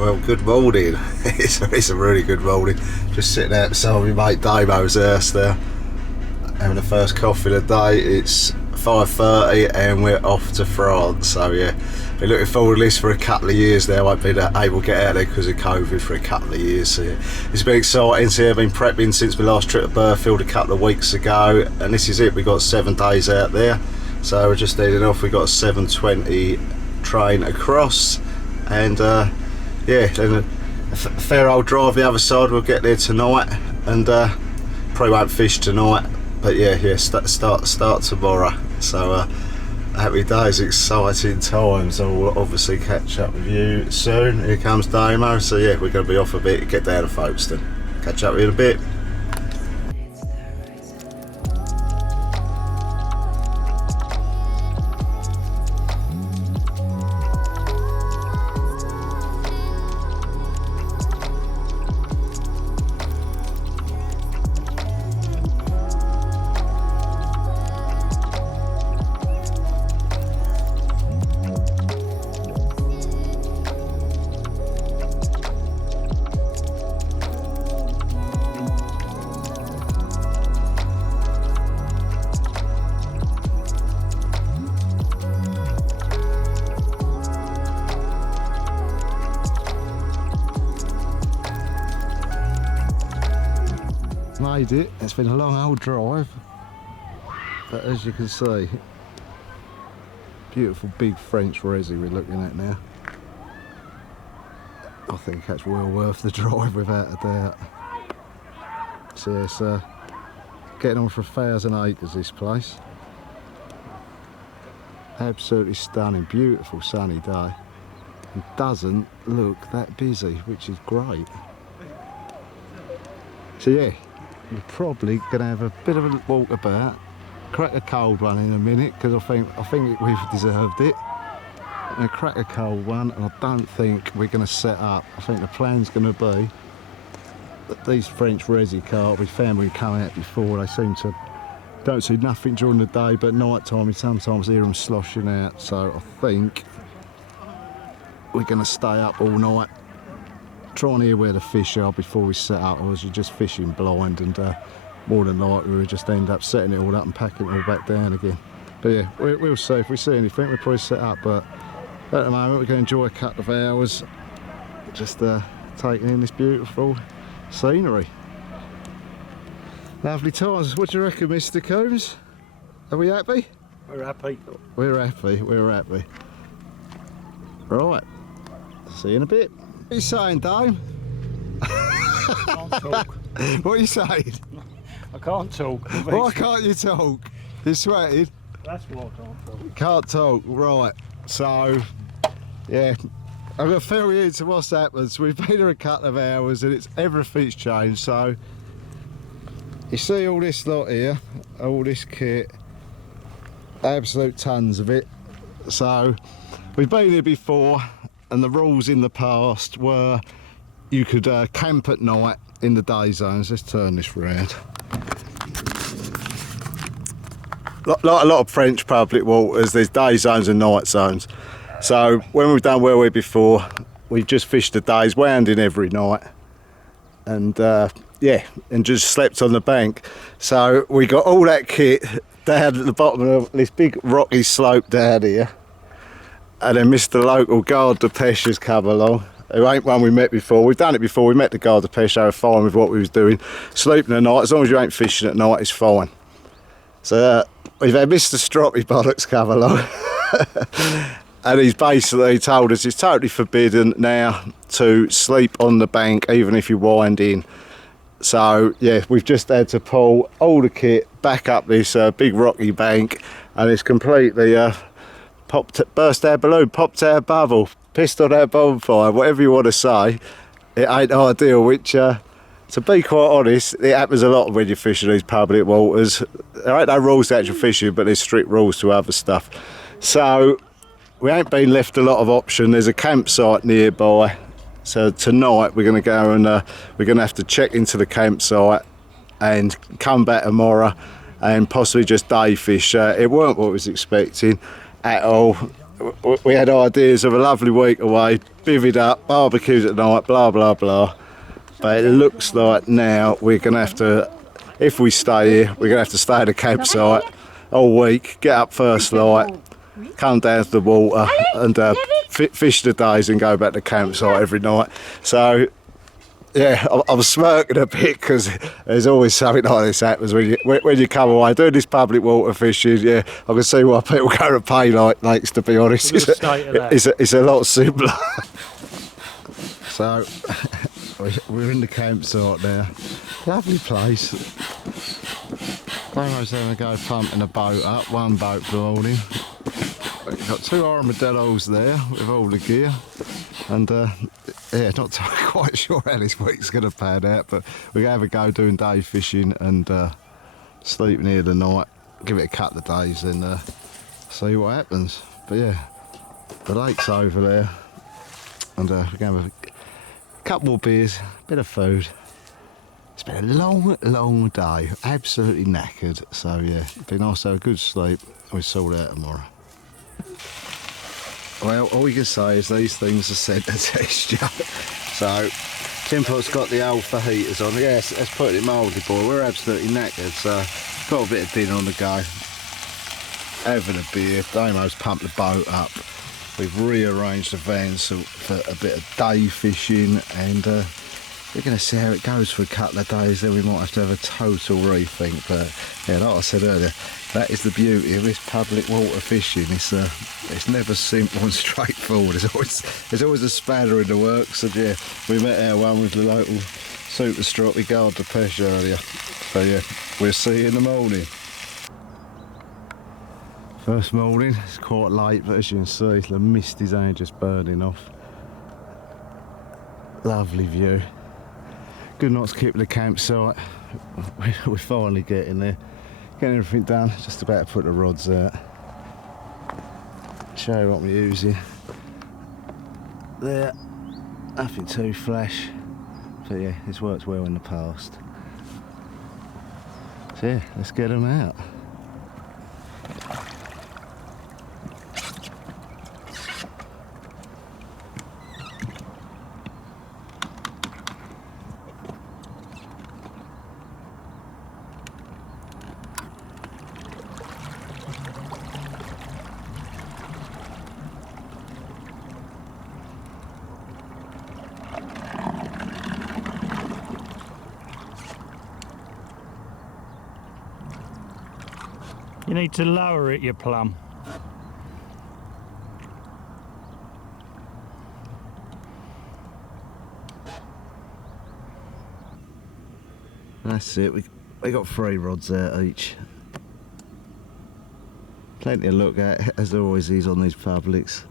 Well, good morning. It's a really good morning. Just sitting outside with my mate Damo's house there, having the first coffee of the day. It's 5:30 and we're off to France. So yeah, been looking forward to this for a couple of years now. I've been able to get out there because of COVID for a couple of years. So yeah, it's been exciting. So yeah, I've been prepping since my last trip to Burghfeild a couple of weeks ago, and this is it. We got 7 days out there. So we're just heading off. We got a 7:20 train across, and yeah, then a fair old drive the other side. We'll get there tonight, and probably won't fish tonight, but yeah, start tomorrow. So happy days, exciting times. I will obviously catch up with you soon. Here comes Damo. So yeah, we're going to be off a bit, get down to Folkestone. Catch up with you in a bit. Made it. It's been a long old drive, but as you can see, beautiful big French resi we're looking at now. I think that's well worth the drive without a doubt. So it's getting on for 1,000 acres, this place. Absolutely stunning, beautiful sunny day. It doesn't look that busy, which is great. So yeah, we're probably going to have a bit of a walk about, crack a cold one in a minute, because I think we've deserved it. And crack a cold one, and I don't think we're going to set up. I think the plan's going to be that these French resi carp, we found when we come out before, they seem to don't see nothing during the day, but night time we sometimes hear them sloshing out. So I think we're going to stay up all night, try and hear where the fish are before we set up, or you're just fishing blind, and more than likely we'll just end up setting it all up and packing it all back down again. But yeah, we'll see. If we see anything, we'll probably set up, but at the moment we're going to enjoy a couple of hours just taking in this beautiful scenery. Lovely times. What do you reckon, Mr. Coombs? Are we happy? We're happy. We're happy, we're happy. Right, see you in a bit. What are you saying, Dame? I can't talk. What are you saying? I can't talk. Why can't you talk? You're sweating? That's why I can't talk. Can't talk, right. So, yeah, I'm going to fill you into what's happened. So we've been here a couple of hours and everything's changed. So, you see all this lot here, all this kit, absolute tons of it. So, we've been here before, and the rules in the past were you could camp at night in the day zones. Let's turn this round. Like a lot of French public waters, there's day zones and night zones. So when we've done where we were before, we've just fished the days, wound in every night, and yeah, and just slept on the bank. So we got all that kit down at the bottom of this big rocky slope down here. And then Mr. Local Guard de Pêche has come along, who ain't one we met before. We've done it before, we met the Guard de Pêche, they were fine with what we was doing. Sleeping at night, as long as you ain't fishing at night, it's fine. So we've had Mr. Stroppy Bollocks come along. And he's basically told us it's totally forbidden now to sleep on the bank, even if you wind in. So yeah, we've just had to pull all the kit back up this big rocky bank, and it's completely burst our balloon, popped our bubble, pissed on our bonfire, whatever you want to say. It ain't ideal, which to be quite honest, it happens a lot when you're fishing these public waters. There ain't no rules to actual fishing, but there's strict rules to other stuff. So we ain't been left a lot of option. There's a campsite nearby, so tonight we're going to go and we're going to have to check into the campsite and come back tomorrow and possibly just day fish. It weren't what I was expecting at all. we had ideas of a lovely week away, bivvied up, barbecues at night, blah blah blah. But it looks like now we're going to have to, if we stay here, we're going to have to stay at the campsite all week, get up first light, come down to the water and fish the days and go back to the campsite every night. So yeah, I'm smirking a bit because there's always something like this happens when you come away doing this public water fishing. Yeah, I can see why people go to pay like lakes, to be honest. It's a lot simpler. So we're in the campsite now. Lovely place. Damo's having a go pumping a boat up, one boat for the morning. We've got 2 armadillos there with all the gear, and yeah, not quite sure how this week's going to pan out, but we're going to have a go doing day fishing and sleeping here the night, give it a couple of days and see what happens. But yeah, the lake's over there, and we're going to have a couple more beers, a bit of food. It's been a long day, absolutely knackered, so yeah, it'd be nice to have a good sleep. We'll sort it out tomorrow. Well, all we can say is these things are sent to test you. So, Tinpot's got the alpha heaters on. Yes, let's put it mildly, boy. We're absolutely knackered, so got a bit of dinner on the go. Having a beer. Damo's pumped the boat up. We've rearranged the van for a bit of day fishing, and we're going to see how it goes for a couple of days. Then we might have to have a total rethink. But yeah, like I said earlier, that is the beauty of this public water fishing. It's never simple and straightforward. There's always a spanner in the works. And yeah, we met our one with the local super strop. We guard the pressure earlier. So yeah, we'll see you in the morning. First morning, it's quite late, but as you can see, the mist is only just burning off. Lovely view. Good night to keep the campsite. We're finally getting there. Getting everything done, just about to put the rods out. Show you what we're using. There, nothing too flash, but yeah, it's worked well in the past. So yeah, let's get them out. You need to lower it, you plum. That's it, we got 3 rods out each. Plenty to look at, as there always is on these publics.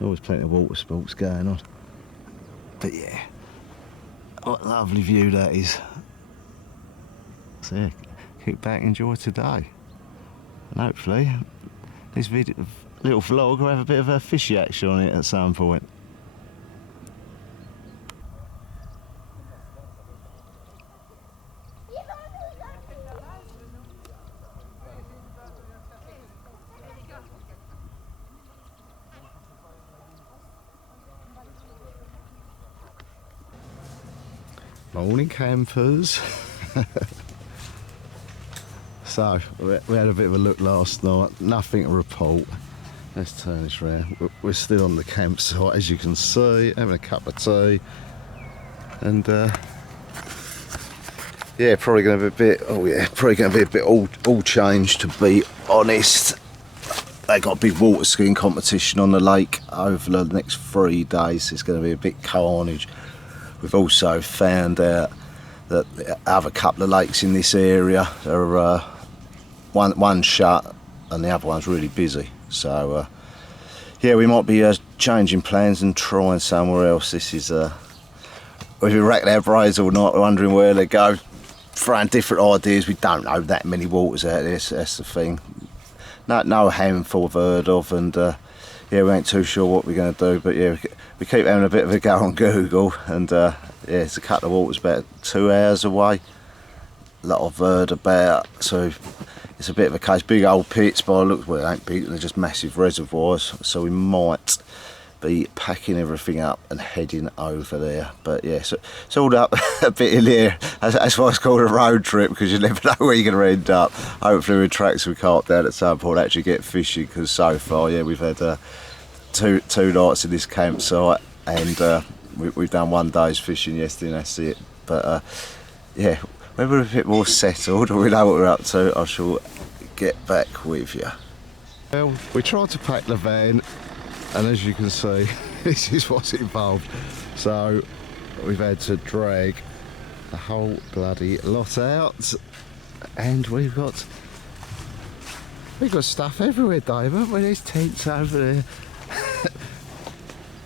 Always plenty of water sports going on. But yeah, what a lovely view that is. So yeah, kick back and enjoy today. And hopefully this little vlog will have a bit of a fishy action on it at some point. Morning campers. So, we had a bit of a look last night, nothing to report. Let's turn this round. We're still on the campsite, as you can see, having a cup of tea. And yeah, probably going to be a bit, all changed, to be honest. They got a big water skiing competition on the lake over the next 3 days. It's going to be a bit carnage. We've also found out that the other couple of lakes in this area are one shut and the other one's really busy. So yeah, we might be changing plans and trying somewhere else. This is we've been racking our brains all night, wondering where they go, throwing different ideas. We don't know that many waters out there, so that's the thing. No handful I've heard of, and yeah, we ain't too sure what we're going to do. But yeah, we keep having a bit of a go on Google, and yeah, it's a couple of waters about 2 hours away. A lot I've heard about, so it's a bit of a case, big old pits, but look, well, it ain't big, they're just massive reservoirs, so we might be packing everything up and heading over there. But yeah, so it's all up a bit in here. That's why it's called a road trip, because you never know where you're going to end up. Hopefully we track some carp down at some point, actually get fishing, because so far, yeah, we've had two nights in this campsite, and we've done one day's fishing yesterday, and that's it. But yeah, when we're a bit more settled and we know what we're up to, I shall get back with you. Well, we tried to pack the van, and as you can see, this is what's involved. So we've had to drag the whole bloody lot out, and we've got stuff everywhere, Dave, haven't we? There's tents over there.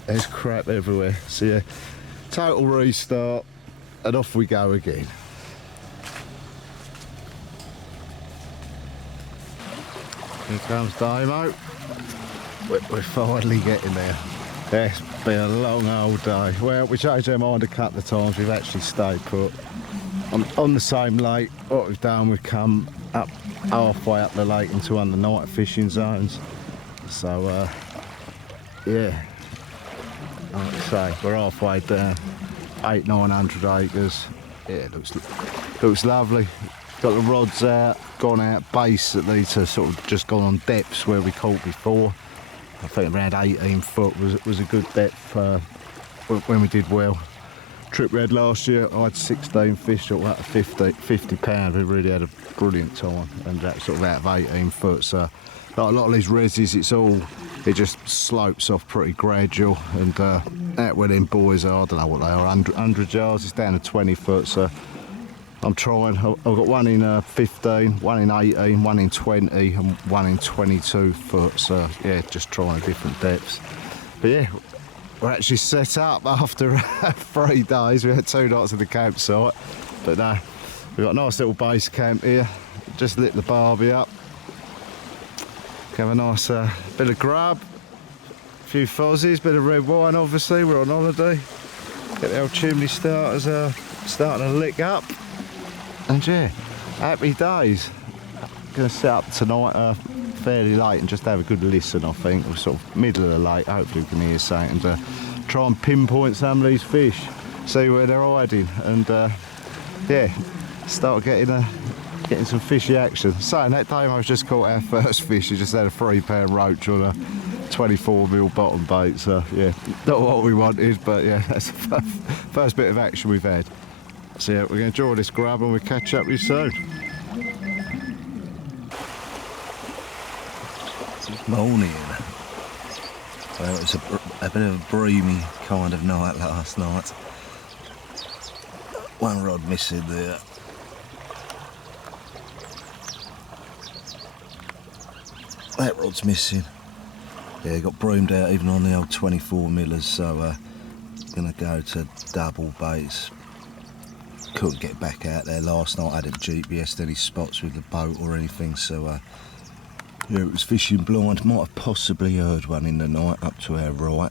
There's crap everywhere. So yeah, total restart, and off we go again. Here comes Damo. We're finally getting there. It's been a long old day. Well, we changed our mind a couple of times. We've actually stayed put on the same lake. What we've done, we've come up halfway up the lake into one of the night fishing zones. So yeah, like I say, we're halfway down, 800-900 acres. Yeah, it looks lovely. Got the rods out, gone out basically to sort of just gone on depths where we caught before. I think around 18 foot was a good depth when we did well. Trip we had last year, I had 16 fish at about 50 pound. We really had a brilliant time, and that's sort of out of 18 foot. So like a lot of these reses, it just slopes off pretty gradual, and out where them boys are, I don't know what they are, 100 yards, it's down to 20 foot. So I'm trying. I've got one in 15, one in 18, one in 20, and one in 22 foot. So yeah, just trying different depths. But yeah, we're actually set up after 3 days. We had 2 nights at the campsite, but no, we've got a nice little base camp here. Just lit the barbie up. Have a nice bit of grub, a few fuzzies, bit of red wine. Obviously, we're on holiday. Get the old chimney starters starting to lick up. And yeah, happy days. Going to set up tonight fairly late and just have a good listen. I think we're sort of middle of the lake. Hopefully we can hear something, and try and pinpoint some of these fish, see where they're hiding, and yeah, start getting some fishy action. Saying that, Damo's just caught our first fish. He just had a 3-pound roach on a 24mm bottom bait. So yeah, not what we wanted, but yeah, that's the first bit of action we've had. So yeah, we're going to enjoy this grub, and we'll catch up with you soon. Morning. Well, it was a bit of a breamy kind of night last night. One rod missing there. That rod's missing. Yeah, got broomed out even on the old 24 millers, so gonna go to double baits. Couldn't get back out there last night. I hadn't GPS'd any spots with the boat or anything, so yeah, it was fishing blind. Might have possibly heard one in the night up to our right.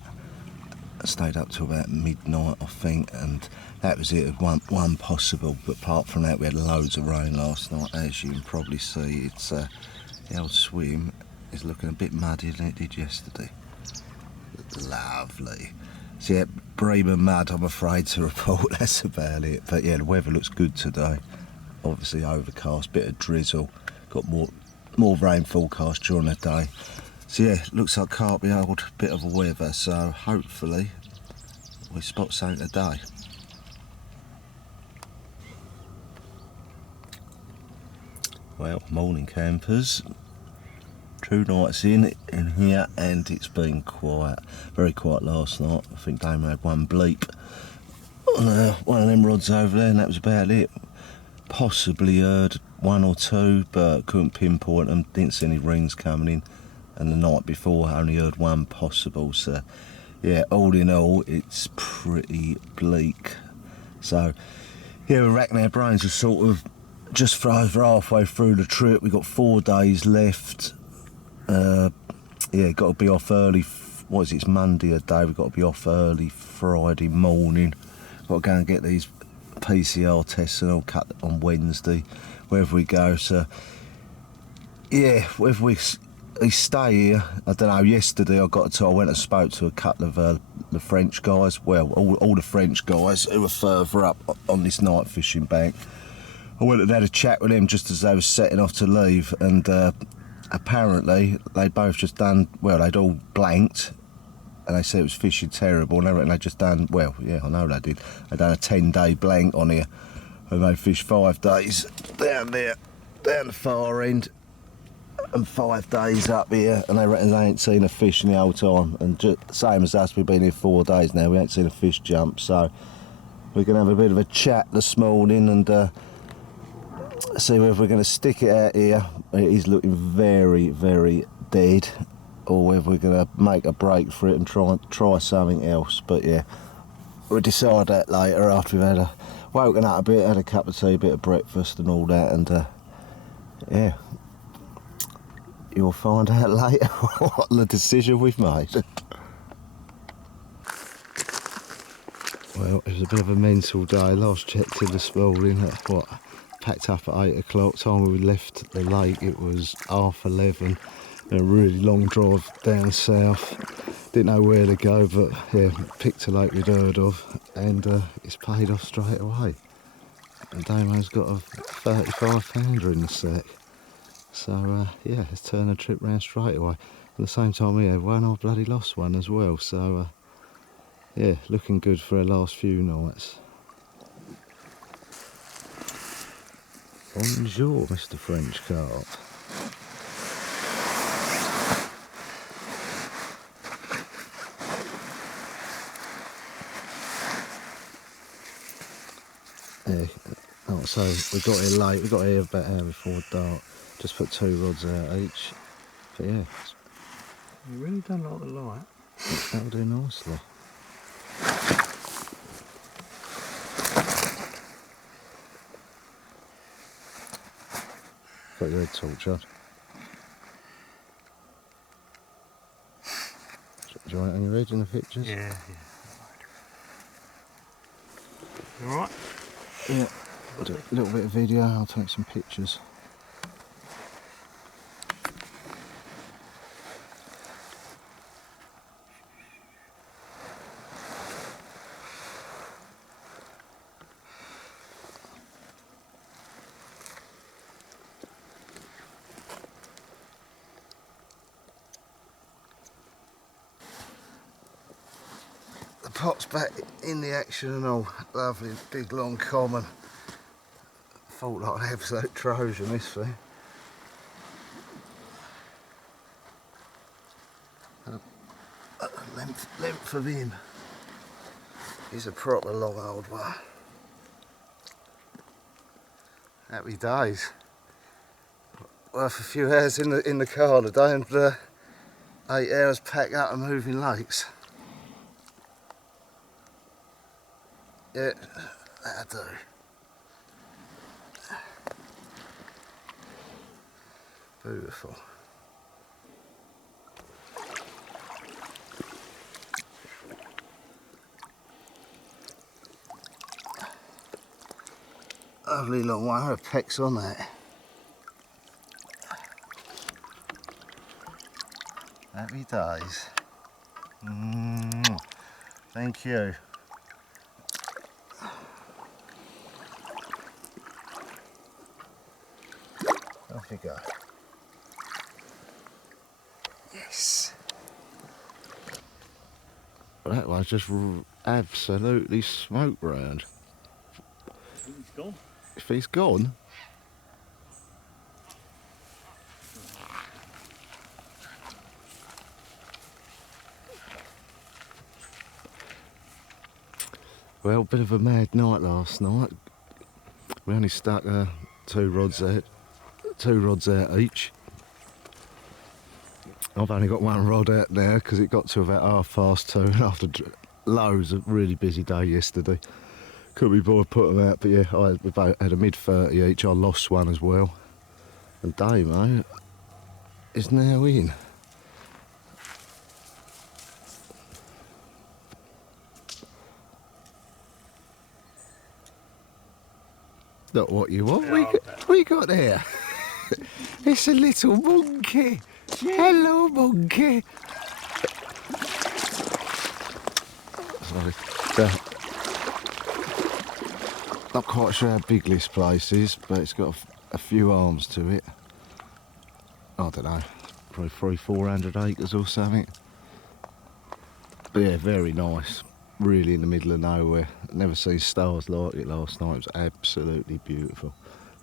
I stayed up till about midnight, I think, and that was it. One possible, but apart from that, we had loads of rain last night. As you can probably see, it's the old swim is looking a bit muddier than it did yesterday. Lovely. So yeah, bream and mud, I'm afraid to report. That's about it. But yeah, the weather looks good today. Obviously overcast, bit of drizzle. Got more rain forecast during the day. So yeah, looks like carp behold, bit of a weather. So hopefully we spot something today. Well, morning campers. 2 nights in here, and it's been quiet, very quiet last night. I think Damo had one bleep on one of them rods over there, and that was about it. Possibly heard 1 or 2, but couldn't pinpoint them. Didn't see any rings coming in, and the night before I only heard 1 possible. So yeah, all in all, it's pretty bleak. So yeah, we're racking our brains. We're sort of just over halfway through the trip. We've got 4 days left. Yeah, got to be off early. What is it? It's Monday a day. We've got to be off early Friday morning. Got to go and get these PCR tests and all cut on Wednesday, wherever we go. So yeah, if we stay here, I don't know. Yesterday I went and spoke to a couple of the French guys. Well, all the French guys who were further up on this night fishing bank. I went and had a chat with them just as they were setting off to leave, and apparently they'd both just done, well, they'd all blanked, and they said it was fishing terrible, and they reckon they'd just done, well, yeah, I know they did, they'd done a 10-day blank on here, and they fished 5 days down there, down the far end, and 5 days up here, and they reckon they ain't seen a fish in the whole time, and just, same as us, we've been here 4 days now, we ain't seen a fish jump, so we're going to have a bit of a chat this morning, and see whether we're going to stick it out here. It is looking very, very dead, or whether we're going to make a break for it and try something else. But yeah, we'll decide that later after we've woken up a bit, had a cup of tea, a bit of breakfast and all that, and yeah, you'll find out later what the decision we've made. Well, it was a bit of a mental day. Last checked in this morning at what? Packed up at 8 o'clock. Time we left the lake, it was 11:30. A really long drive down south. Didn't know where to go, but yeah, picked a lake we'd heard of, and it's paid off straight away. And Damo's got a 35-pounder in the set. So yeah, let's turn the trip round straight away. At the same time, we had one, I bloody lost one as well. So yeah, looking good for our last few nights. Bonjour, Mr. French Carp. Yeah, oh, so we got here late, we got here about an hour before dark. Just put 2 rods out each. But yeah, You really don't like the light. that'll do nicely. Got your head torch on. Do you want it on your head in the pictures? Yeah. You alright? Yeah. I'll do a little bit of video, I'll take some pictures. The pot's back in the action and all. Lovely, big, long common. Felt like an absolute Trojan, this thing. Length of him is a proper long old one. Happy days. Worth a few hours in the car today, and 8 hours packed up and moving lakes. Yeah, that'll do. Beautiful. Lovely long one, a peck's on that. Happy days. Thank you. Off you go. Yes. Well, that one's just absolutely smoked round. He's gone. If he's gone. Well, bit of a mad night last night. We only stuck 2 rods out each. I've only got 1 rod out now because it got to about 2:30 after loads of really busy day yesterday. Couldn't be bothered put them out, but yeah, we both had a mid-30 each. I lost one as well. And Damo is now in. Not what you want. What you got there? It's a little monkey. Hello, monkey. Sorry. Not quite sure how big this place is, but it's got a few arms to it. I don't know, probably 300-400 acres or something. But yeah, very nice. Really in the middle of nowhere. Never seen stars like it last night. It was absolutely beautiful.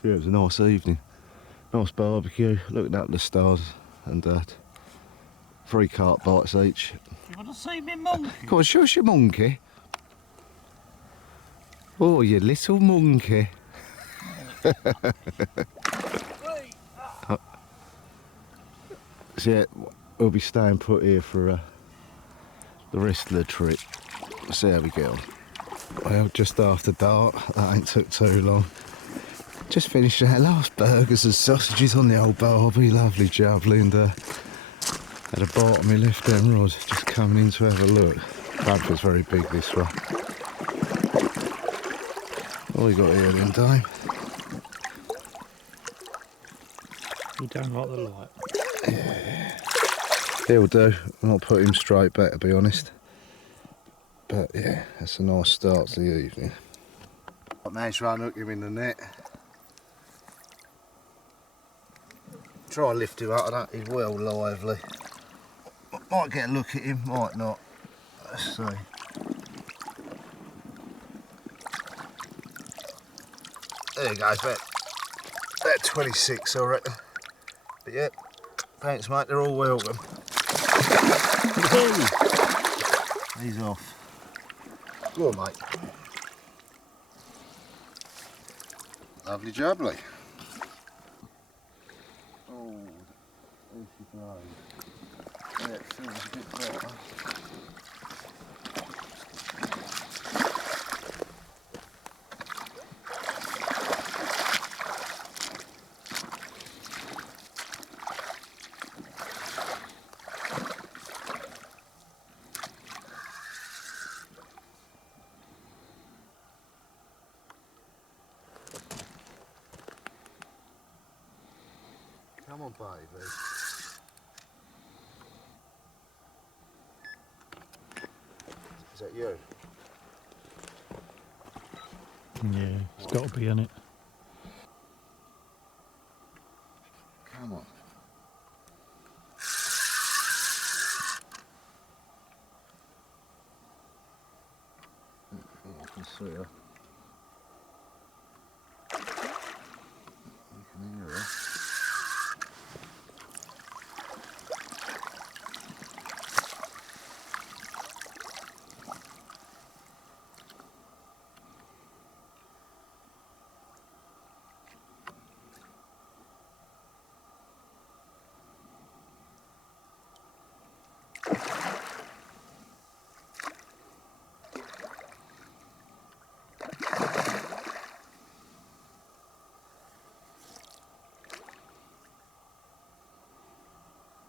Yeah, it was a nice evening. Nice barbecue, looking up at the stars, and 3 carp bites each. You want to see me monkey? Come on, show us your monkey. Oh, you little monkey. So yeah, we'll be staying put here for the rest of the trip. We'll see how we get on. Well, just after dark, that ain't took too long. Just finished our last burgers and sausages on the old barbie, lovely jubbly, and had a bite of my left hand rod, just coming in to have a look. Don't feel very big this one. What we got here then, Dame? You don't like the light. Yeah. He'll do. I'll put him straight back, to be honest. But yeah, that's a nice start to the evening. I managed to unhook him in the net. Try and lift him up, I don't, he's well lively. Might get a look at him, might not. Let's see. There he goes, about 26 I reckon. But yeah, thanks mate, they're all welcome. He's off. Go on mate. Lovely jubbly. Oh, there she goes. Yeah, it feels a bit better. Come on, baby. Is that you? Yeah, it's got to be in it. Come on. I can see her. You can hear her.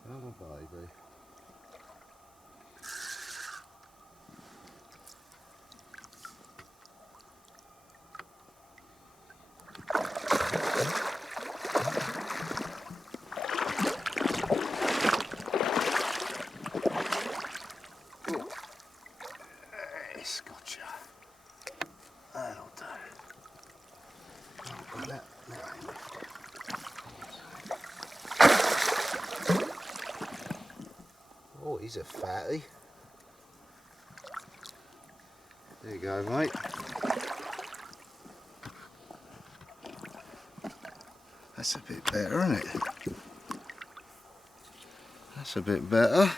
Come on, baby. Yes, gotcha. That'll do. Oh, that ain't Oh, he's a fatty. There you go, mate. That's a bit better, isn't it? That's a bit better.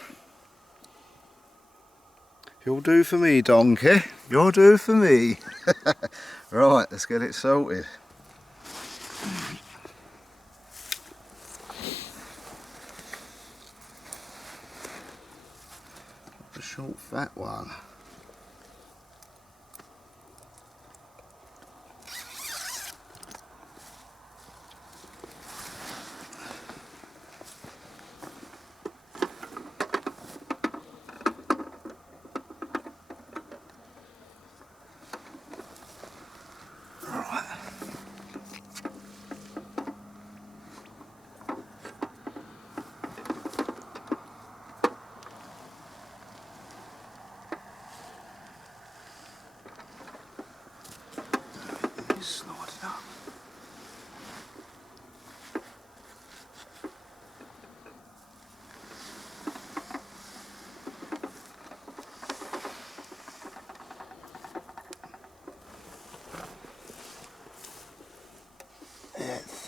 You'll do for me, donkey. You'll do for me. Right, let's get it salted. A short, fat one.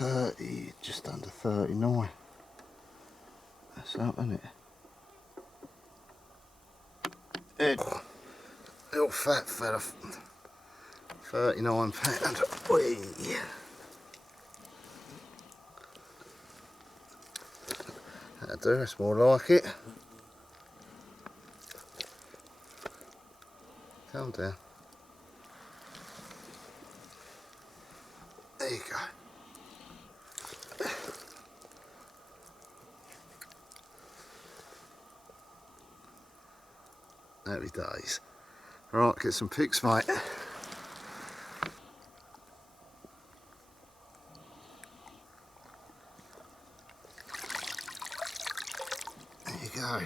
30, just under 39. That's up, isn't it? Little fat fella, 39 pound. Whee! That'll do, that's more like it. Calm down. There you go. Happy days. Right, get some pics, mate. There you go.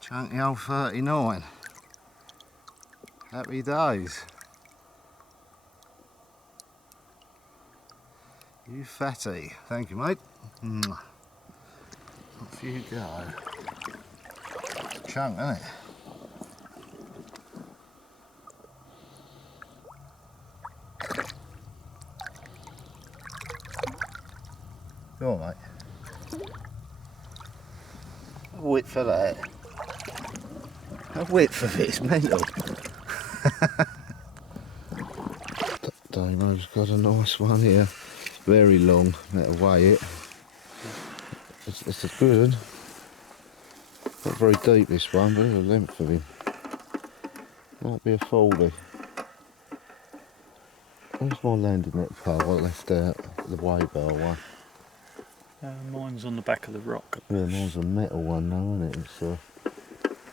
Chunky old 39. Happy days. You fatty. Thank you, mate. Off you go. Chunk, isn't it? Go on, mate. A whip for that. A whip for this, mental. Damo's got a nice one here. Very long, better weigh it. It's a good one. Not very deep this one, but the length of him. Might be a 40. Where's my landing net pole? I left out the weigh bar one. Mine's on the back of the rock. Yeah, mine's a metal one now, isn't it? It's, I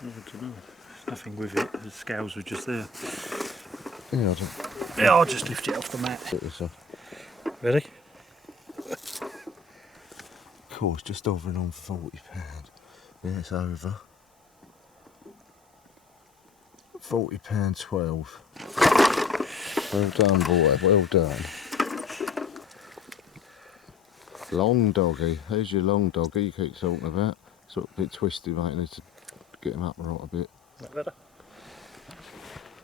don't know. There's nothing with it. The scales were just there. yeah, I'll just lift it off the mat. Ready? Of course, just hovering on £40. Yeah, it's over. £40.12. Well done, boy. Well done. Long doggy. There's your long doggy you keep talking about. Sort of a bit twisted, mate. I need to get him up right a bit. That better?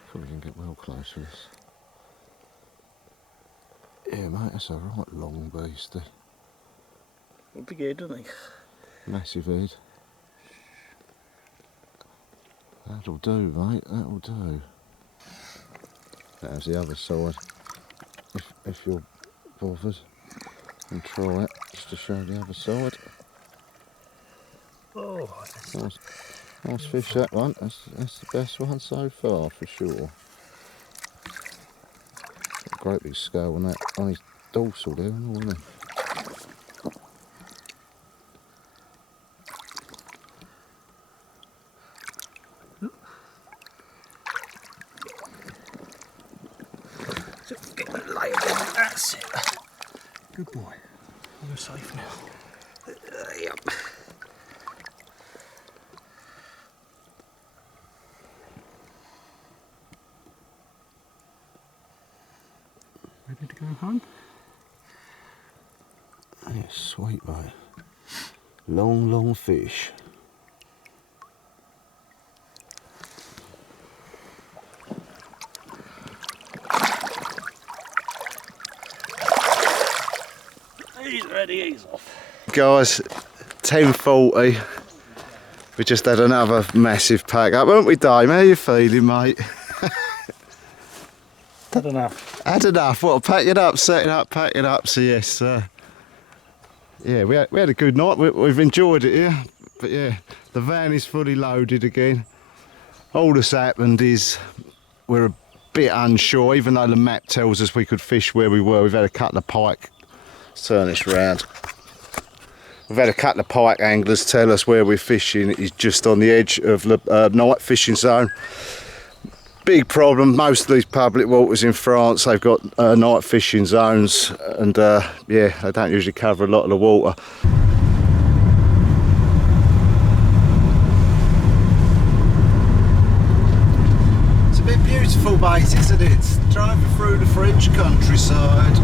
Probably can get well close to this. Yeah, mate, that's a right long beastie. What big head, doesn't he? Massive head. That'll do, mate. That'll do. That's the other side. If you're bothered, and try it just to show the other side. Oh, Nice fish, that one. That's the best one so far for sure. Great big scale on that, on his dorsal there, isn't it? get that layer down. That's it. Good boy. We're safe now. Yep. Ready to go home? Yeah, sweet, mate. Long, long fish. He's ready, he's off. Guys, 10:40. We just had another massive pack up, haven't we, Dame? How are you feeling, mate? Had enough. Had enough. What, pack it up, set it up, pack it up. So yes, yeah, we had a good night. We've enjoyed it here, but yeah, the van is fully loaded again. All that's happened is we're a bit unsure, even though the map tells us we could fish where we were. We've had a couple of pike. Let's turn this round. We've had a couple of pike anglers tell us where we're fishing is just on the edge of the night fishing zone. Big problem, most of these public waters in France, they've got night fishing zones, and yeah, they don't usually cover a lot of the water. It's a bit beautiful, mate, isn't it? Driving through the French countryside.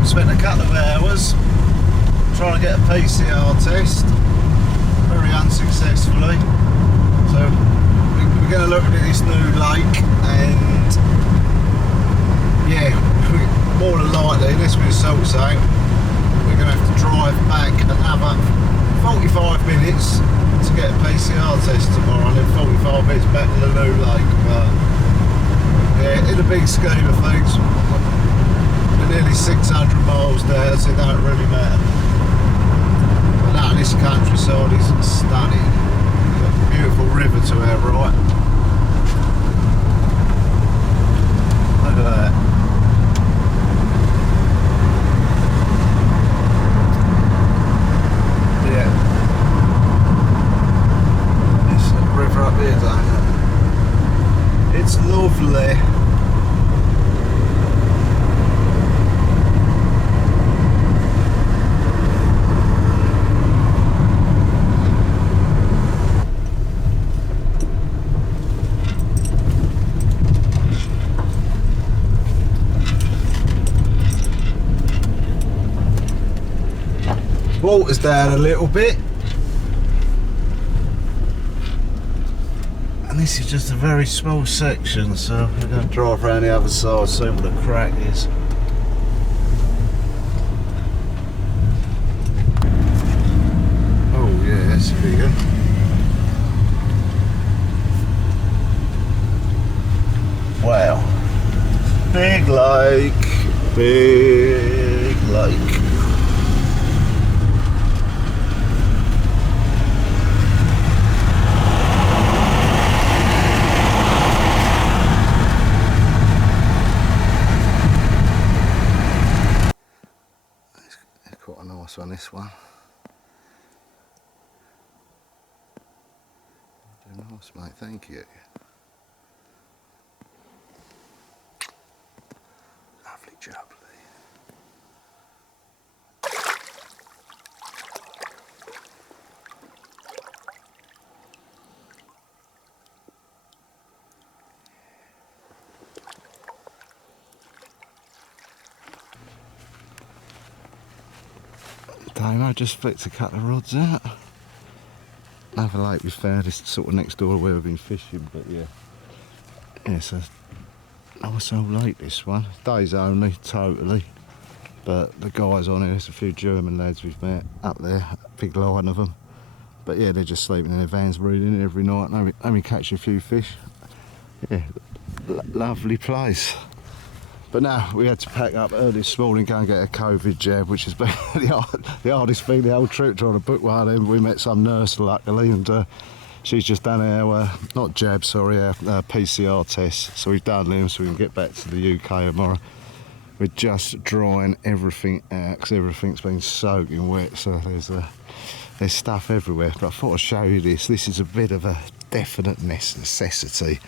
We spent a couple of hours trying to get a PCR test, very unsuccessfully. So we we're going to look at this new lake, and yeah, more than likely, unless we're salt zone, we're going to have to drive back another 45 minutes to get a PCR test tomorrow, and then 45 minutes back to the new lake. But yeah, in the big scheme of things, we're nearly 600 miles there, so it don't really matter. But now this countryside is stunning. We've got a beautiful river to our right. Look at that. Yeah. There's a river up here, Damo. It's lovely. Water's down a little bit, and this is just a very small section, so we're going to drive around the other side, see what the crack is. Oh yeah, that's a big one. Wow, big lake, big lake. Quite a nice one, this one. Very nice, mate, thank you. Lovely jubbly. Damo just flicked a couple of rods out. Another lake we found is sort of next door where we've been fishing, but yeah. Yeah, it's a nice old lake, this one. Days only, totally. But the guys on here, there's a few German lads we've met up there, a big line of them. But yeah, they're just sleeping in their vans, reading it every night, and only catching a few fish. Yeah, lovely place. But now we had to pack up early this morning, go and get a COVID jab, which has been the hardest thing the whole trip, trying to book one. And we met some nurse luckily, and she's just done our not jab, sorry, our PCR test. So we've done them, so we can get back to the UK tomorrow. We're just drying everything out because everything's been soaking wet. So there's stuff everywhere. But I thought I'd show you this. This is a bit of a definite necessity.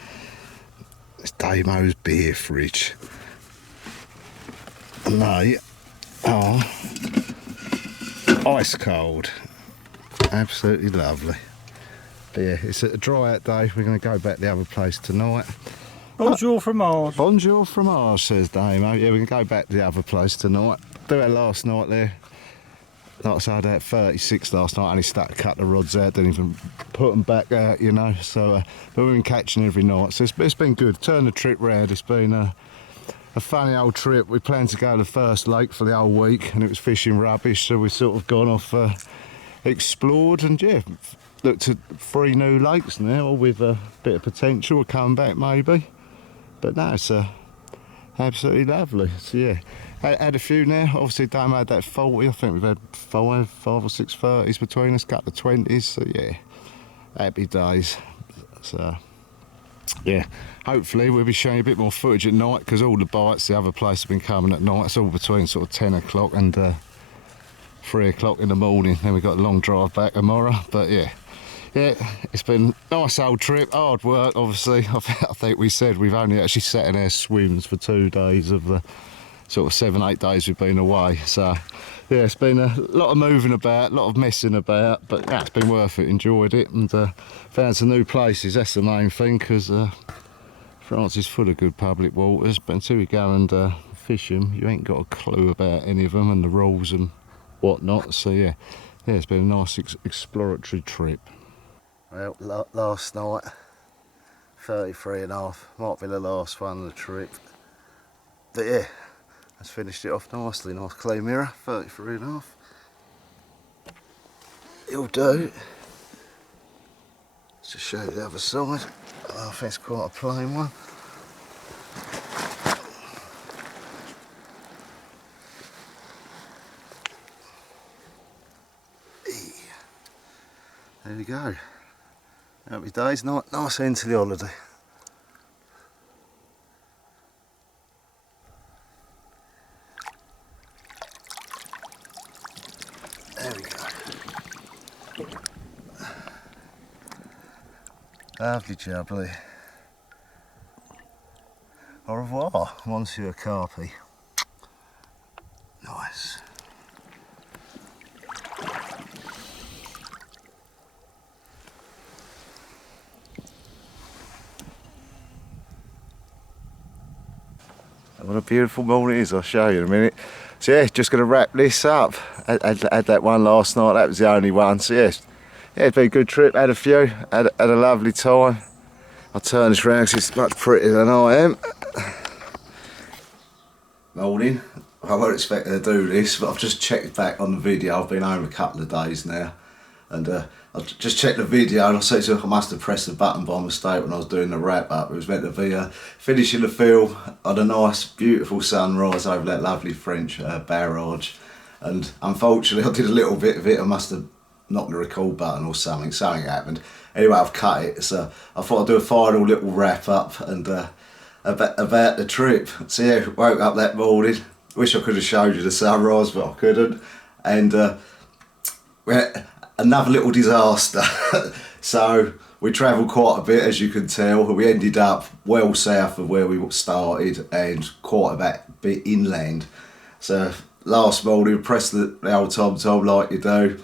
It's Damo's beer fridge. And they are ice cold, absolutely lovely. But yeah, it's a dry out day. We're going to go back the other place tonight. Bonjour from Mars. Bonjour from Mars, says Damo. Yeah, we can go back to the other place tonight. Do our last night there. Like I said, I had out 36 last night. I only stuck a couple of rods out, didn't even put them back out, you know. So, but we've been catching every night. So it's been good. Turn the trip round. It's been a funny old trip. We planned to go to the first lake for the whole week, and it was fishing rubbish. So we've sort of gone off, explored, and yeah, looked at 3 new lakes now, all with a bit of potential. We'll come back maybe. But no, it's absolutely lovely. So yeah, I had a few now. Obviously, Damo had that 40. I think we've had 5 or 6 30s between us, a couple of 20s. So yeah, happy days. So yeah, hopefully we'll be showing you a bit more footage at night, because all the bites, the other place, have been coming at night. It's all between sort of 10 o'clock and 3 o'clock in the morning. Then we've got a long drive back tomorrow. But yeah, it's been a nice old trip, hard work obviously. I think we said we've only actually sat in our swims for 2 days of the sort of 7-8 days we've been away. So yeah, it's been a lot of moving about, a lot of messing about, but yeah, it's been worth it. Enjoyed it, and found some new places. That's the main thing, because France is full of good public waters, but until you go and fish them, you ain't got a clue about any of them and the rules and whatnot. So yeah, it's been a nice exploratory trip. Well, last night 33 and a half, might be the last one of the trip. But yeah, that's finished it off nicely, nice clean mirror, 33 and a half. It'll do. Let's just show you the other side. I think it's quite a plain one. There we go. Happy days, nice end to the holiday. There we go. Lovely jubbly. Au revoir, Monsieur Carpy. Nice. What a beautiful morning it is, I'll show you in a minute. So yeah, just going to wrap this up. I had that one last night, that was the only one. So yeah, it's been a good trip, had a few, had a lovely time. I'll turn this round because it's much prettier than I am. Morning, I weren't expecting to do this, but I've just checked back on the video. I've been home a couple of days now. And I just checked the video and I said I must have pressed the button by mistake when I was doing the wrap up. It was meant to be finishing the film on a nice beautiful sunrise over that lovely French barrage, and unfortunately I did a little bit of it. I must have knocked the record button or something happened. Anyway, I've cut it, so I thought I'd do a final little wrap up and about the trip. So yeah, woke up that morning, wish I could have showed you the sunrise but I couldn't, and we had another little disaster. So we travelled quite a bit, as you can tell. We ended up well south of where we started and quite a bit inland. So last morning we pressed the old tom-tom like you do.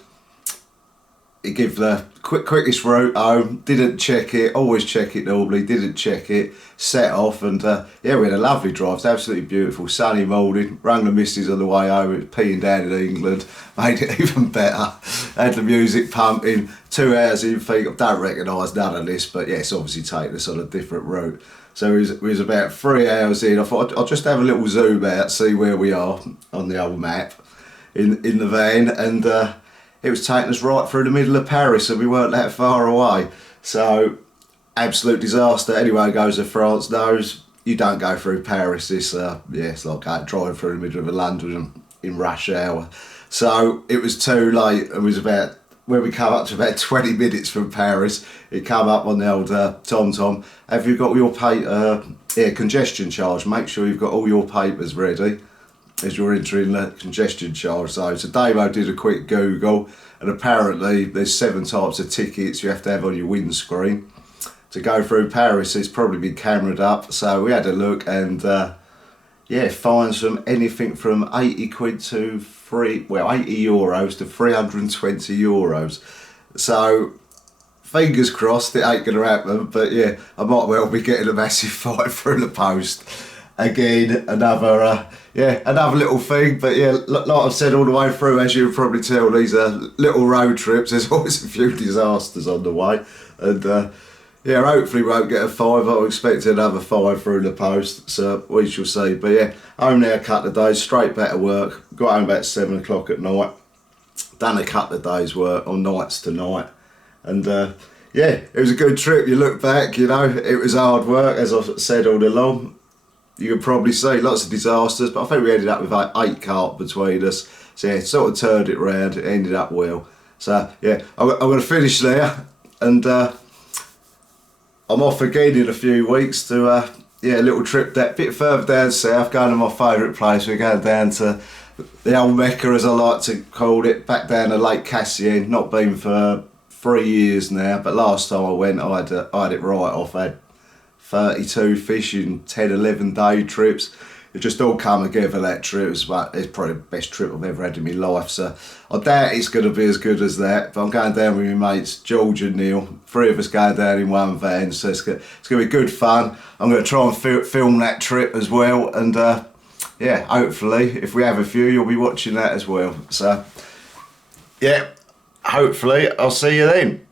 It gave the quickest route home, didn't check it, always check it normally, didn't check it, set off, and yeah, we had a lovely drive. It's absolutely beautiful, sunny morning, rang the missus on the way home, it was peeing down in England, made it even better, had the music pumping, 2 hours in, think I don't recognise none of this, but yes, obviously taking us on a different route. So it was about 3 hours in. I thought I'll just have a little zoom out, see where we are on the old map in the van, and it was taking us right through the middle of Paris, and we weren't that far away. So, absolute disaster. Anyone who goes to France knows you don't go through Paris. It's it's like driving through the middle of London in rush hour. So it was too late. It was about, when we come up to about 20 minutes from Paris, it come up on the old tom-tom. Have you got your congestion charge? Make sure you've got all your papers ready as you're entering the congestion charge zone. So Damo did a quick Google, and apparently there's 7 types of tickets you have to have on your windscreen to go through Paris. It's probably been cameraed up, so we had a look, and yeah, fines from anything from 80 quid to 80 euros to 320 euros. So fingers crossed it ain't gonna happen, but yeah, I might well be getting a massive fine through the post. Again, another little thing, but yeah, like I've said all the way through, as you can probably tell, these are little road trips, there's always a few disasters on the way, and yeah, hopefully we won't get a 5, I'll expect another 5 through the post, so we shall see. But yeah, home now a couple of days, straight back to work, got home about 7 o'clock at night, done a couple of days work on nights tonight, and yeah, it was a good trip. You look back, you know, it was hard work, as I've said all along. You can probably see lots of disasters, but I think we ended up with like 8 carp between us. So yeah, sort of turned it round, it ended up well. So yeah, I'm going to finish there, and I'm off again in a few weeks to yeah, a little trip that bit further down south, going to my favourite place. We're going down to the old Mecca, as I like to call it, back down to Lake Cassian. Not been for 3 years now, but last time I went I had it right off. I had 32 fish in 10-11 day trips. It just all come together, that trip. It's probably the best trip I've ever had in my life, so I doubt it's going to be as good as that, but I'm going down with my mates George and Neil, 3 of us going down in one van, so it's going to be good fun. I'm going to try and film that trip as well, and yeah, hopefully if we have a few you'll be watching that as well. So yeah, hopefully I'll see you then.